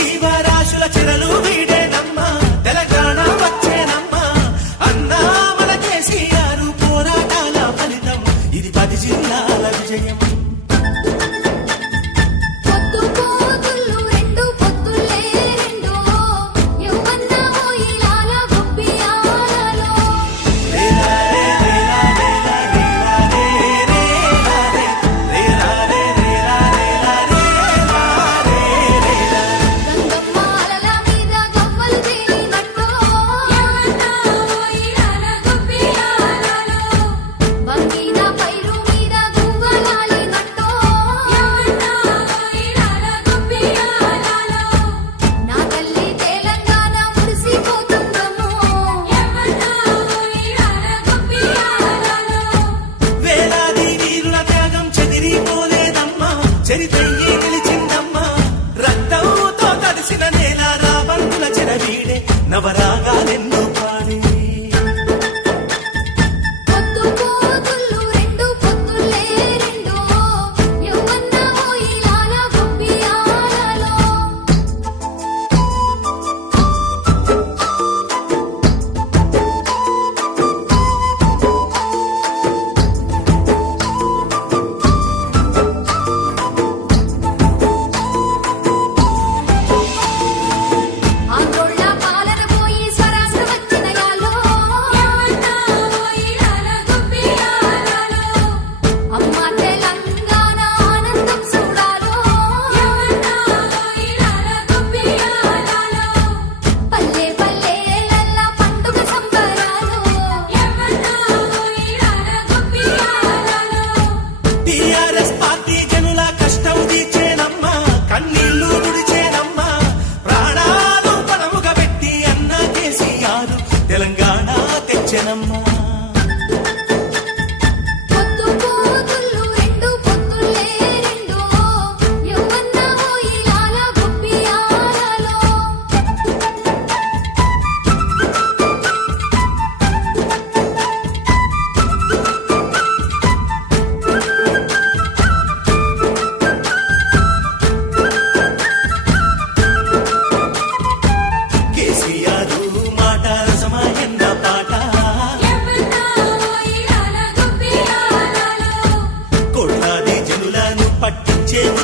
Shiva. తెచ్చెనమ్మా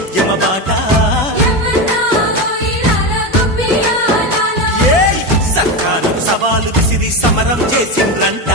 ఉద్యమ బాట! సర్కారు సవాలు విసిరి సమరం చేసిండ్రంట